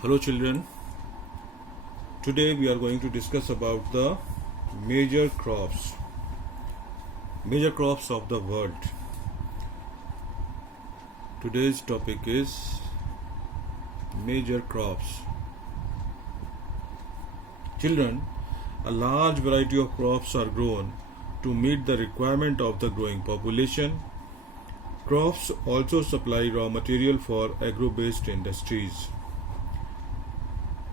Hello children, today we are going to discuss about the major crops of the world. Today's topic is major crops. Children, a large variety of crops are grown to meet the requirement of the growing population. Crops also supply raw material for agro-based industries.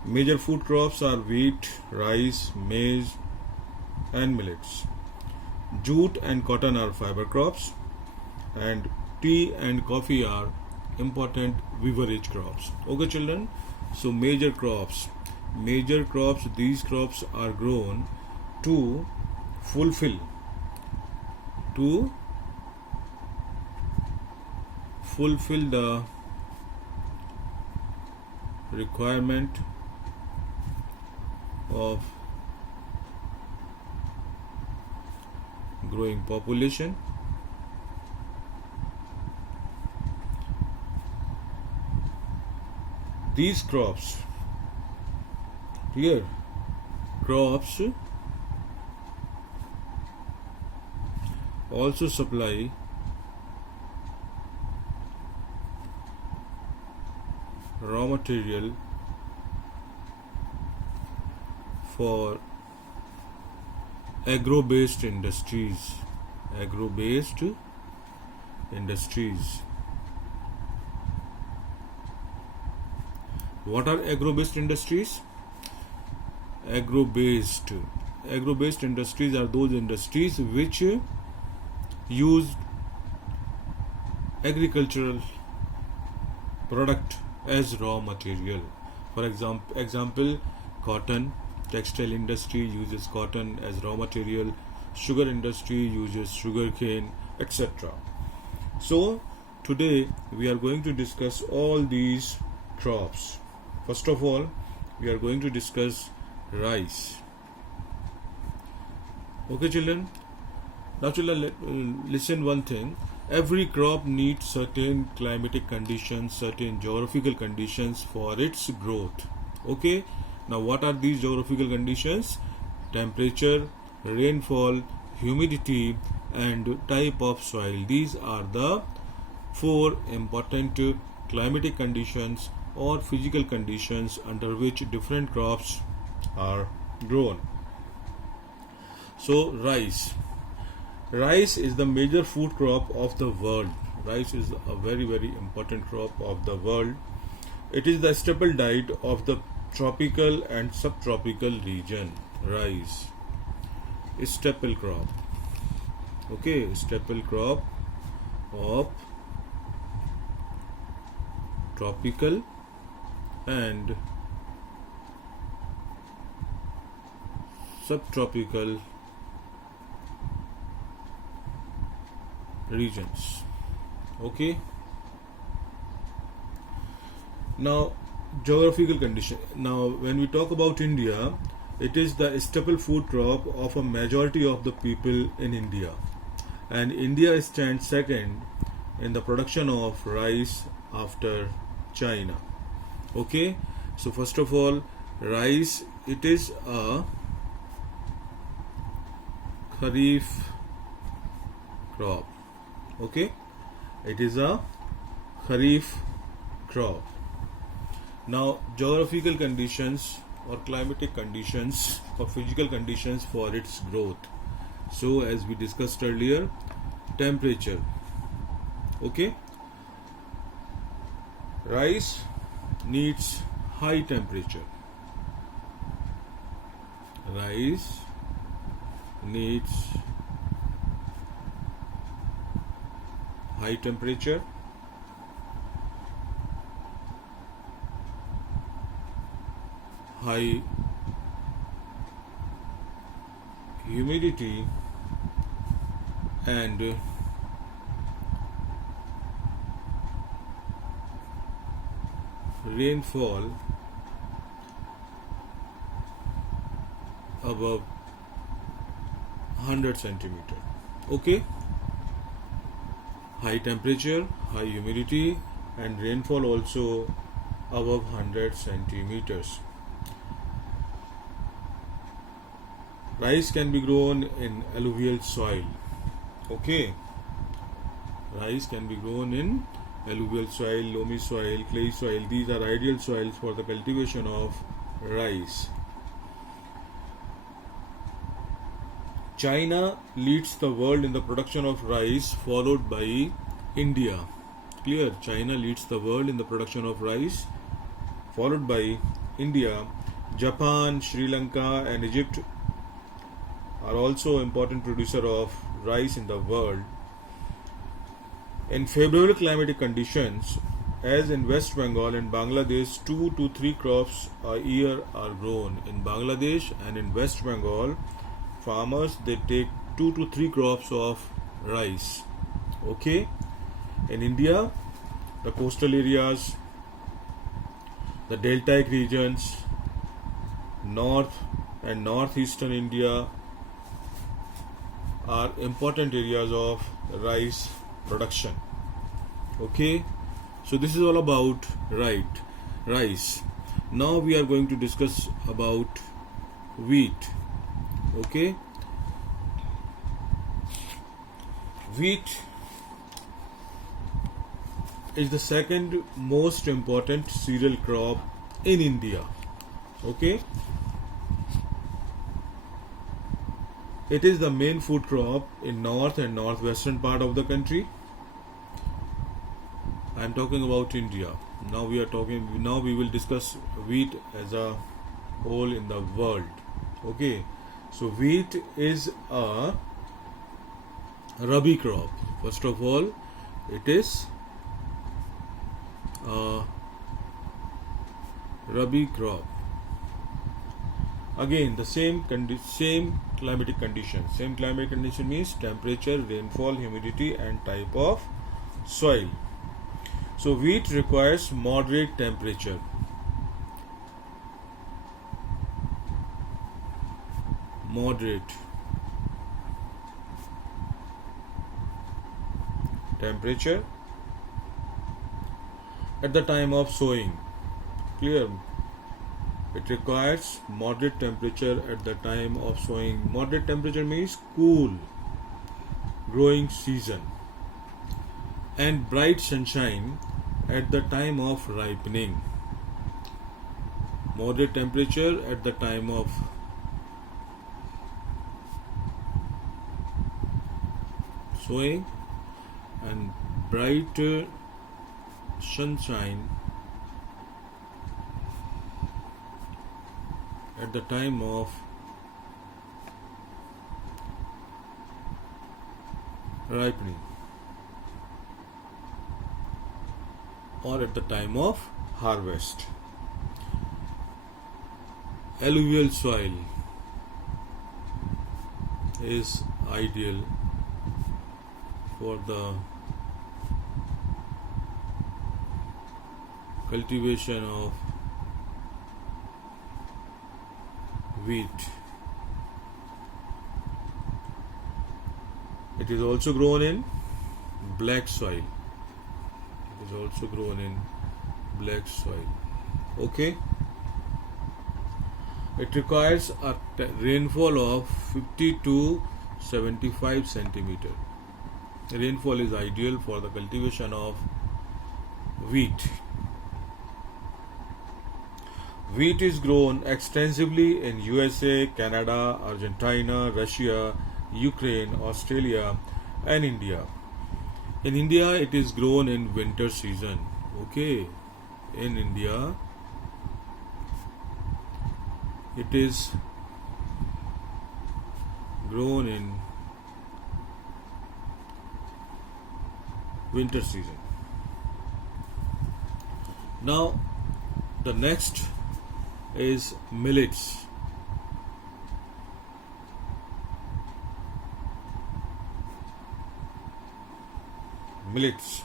Major food crops are wheat, rice, maize, and millets. Jute and cotton are fiber crops, and tea and coffee are important beverage crops. Okay, children. So major crops. These crops are grown to fulfill the requirement of growing population. These crops also supply raw material for agro-based industries. What are agro-based industries? Agro-based industries are those industries which use agricultural product as raw material. For example, cotton. Textile industry uses cotton as raw material. Sugar industry uses sugarcane, etc. So today we are going to discuss all these crops. First of all, we are going to discuss rice. Okay, children. Now, children, listen one thing. Every crop needs certain climatic conditions, certain geographical conditions for its growth. Okay. Now, what are these geographical conditions? Temperature, rainfall, humidity, and type of soil. These are the 4 important climatic conditions or physical conditions under which different crops are grown. So, rice. Rice is the major food crop of the world. Rice is a very, very important crop of the world. It is the staple diet of the tropical and subtropical region. Rice is staple crop. Okay, staple crop of tropical and subtropical regions. Okay. Now, geographical condition. Now, when we talk about India, it is the staple food crop of a majority of the people in India, and India stands second in the production of rice after China. Okay, so first of all, rice, it is a kharif crop. Okay, it is a kharif crop. Now, geographical conditions or climatic conditions or physical conditions for its growth. So, as we discussed earlier, temperature. Okay, rice needs high temperature. Rice needs high temperature. High humidity and rainfall above 100 centimeter. Okay, high temperature, high humidity, and rainfall also above 100 centimeters. Rice can be grown in alluvial soil. Okay, rice can be grown in alluvial soil, loamy soil, clay soil. These are ideal soils for the cultivation of rice. China leads the world in the production of rice, followed by India. Clear? China leads the world in the production of rice, followed by India. Japan, Sri Lanka, and Egypt are also important producer of rice in the world. In favorable climatic conditions, as in West Bengal and Bangladesh, 2 to 3 crops a year are grown. In Bangladesh and in West Bengal, farmers they take 2 to 3 crops of rice. Okay. In India, the coastal areas, the deltaic regions, north and northeastern India are important areas of rice production. Okay, so this is all about rice. Now we are going to discuss about wheat. Okay, wheat is the second most important cereal crop in India. Okay, it is the main food crop in north and northwestern part of the country. I am talking about India. Now we will discuss wheat as a whole in the world. Okay, so wheat is a rabi crop. First of all, it is a rabi crop. Again, the same climatic condition. Same climatic condition means temperature, rainfall, humidity, and type of soil. So wheat requires moderate temperature. Moderate temperature at the time of sowing. Clear? It requires moderate temperature at the time of sowing. Moderate temperature means cool growing season, and bright sunshine at the time of ripening. Moderate temperature at the time of sowing and bright sunshine at the time of ripening or at the time of harvest. Alluvial soil is ideal for the cultivation of wheat. It is also grown in black soil. Okay. It requires a rainfall of 50 to 75 centimeter. Rainfall is ideal for the cultivation of wheat. Wheat is grown extensively in USA, Canada, Argentina, Russia, Ukraine, Australia, and India. In India, it is grown in winter season. Okay, in India, it is grown in winter season. Now, the next is millets. Millets.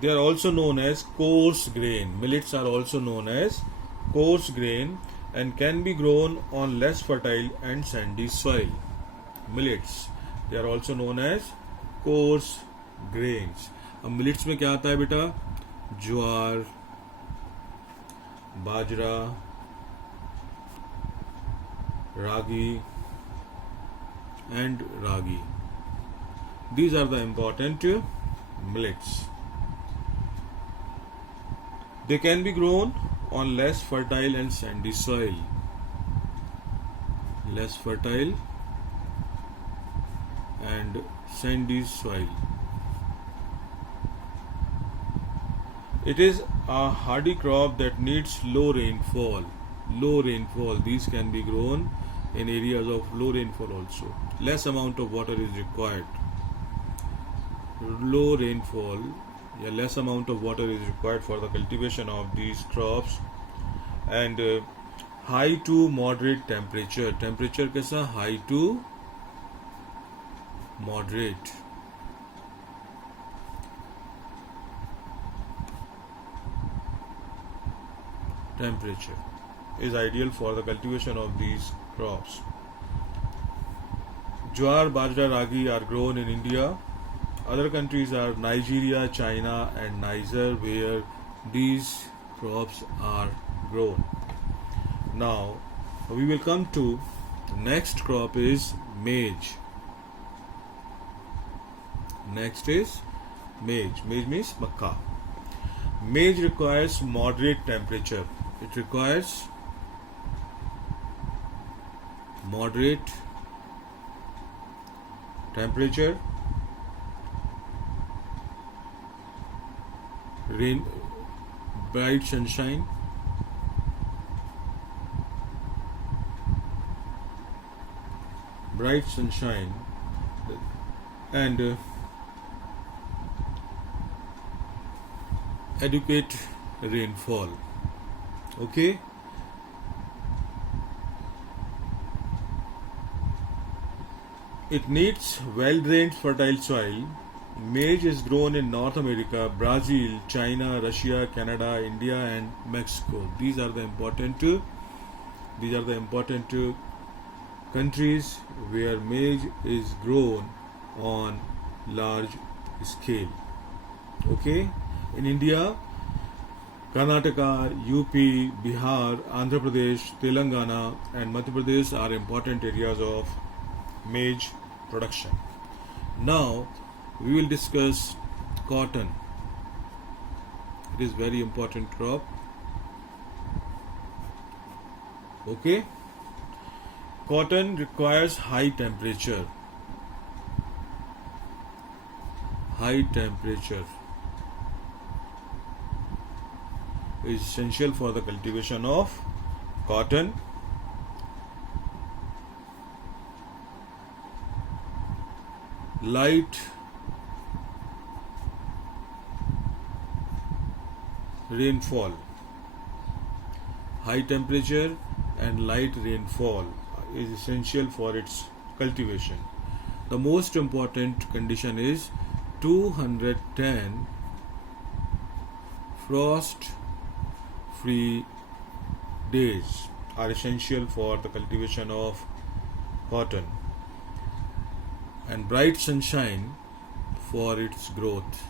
They are also known as coarse grain. Millets are also known as coarse grain and can be grown on less fertile and sandy soil. Millets. They are also known as coarse grains. अब millets में क्या आता है बेटा? ज्वार, bajra, ragi, and ragi. These are the important millets. They can be grown on less fertile and sandy soil. Less fertile and sandy soil. It is a hardy crop that needs low rainfall. Low rainfall. These can be grown in areas of low rainfall also. Less amount of water is required. Low rainfall, less amount of water is required for the cultivation of these crops. And high to moderate temperature. Temperature कैसा? High to moderate. Temperature is ideal for the cultivation of these crops. Jowar, bajra, ragi are grown in India. Other countries are Nigeria, China, and Niger, where these crops are grown. Now we will come to the next crop is maize. Next is maize. Maize means makka. Maize requires moderate temperature. It requires moderate temperature, rain, bright sunshine, and adequate rainfall. Okay. It needs well-drained fertile soil. Maize is grown in North America, Brazil, China, Russia, Canada, India, and Mexico. These are the important countries where maize is grown on large scale. Okay. In India, Karnataka, UP, Bihar, Andhra Pradesh, Telangana, and Madhya Pradesh are important areas of maize production. Now we will discuss cotton. It is very important crop. Okay. Cotton requires high temperature. High temperature is essential for the cultivation of cotton. Light rainfall, high temperature and light rainfall is essential for its cultivation. The most important condition is 210 frost free days are essential for the cultivation of cotton, and bright sunshine for its growth.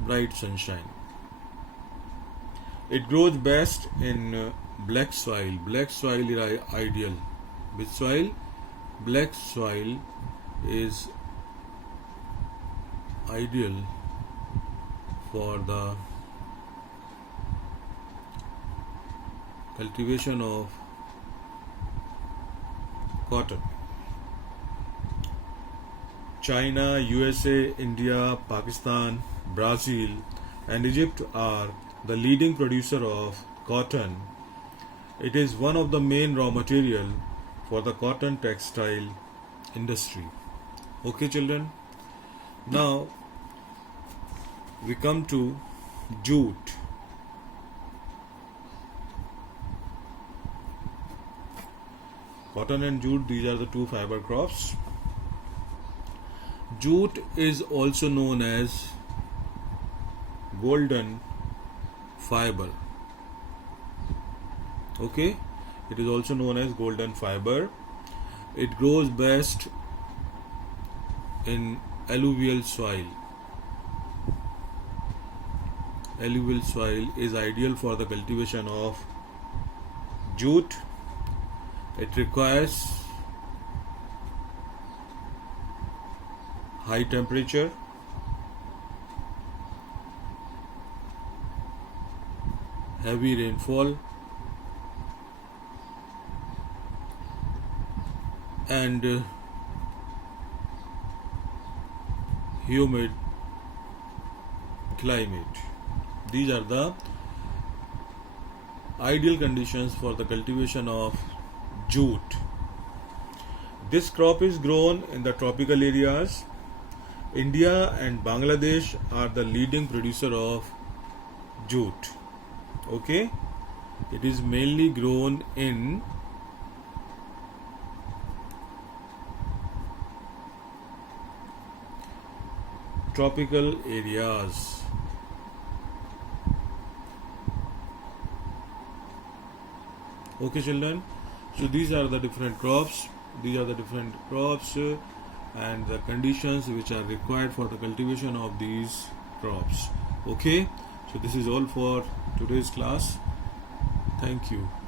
Bright sunshine. It grows best in black soil. Black soil is ideal. Which soil? Black soil is ideal for the cultivation of cotton. China, USA, India, Pakistan, Brazil, and Egypt are the leading producer of cotton. It is one of the main raw material for the cotton textile industry. Okay, children. Now we come to jute. Cotton and jute, these are the two fiber crops. Jute is also known as golden fiber. Okay, it is also known as golden fiber. It grows best in alluvial soil. alluvial soil is ideal for the cultivation of jute. It requires high temperature, heavy rainfall, and humid climate. These are the ideal conditions for the cultivation of jute. This crop is grown in the tropical areas. India and Bangladesh are the leading producer of jute. Okay, it is mainly grown in tropical areas. Okay, children, so these are the different crops, and the conditions which are required for the cultivation of these crops. Okay, so this is all for today's class. Thank you.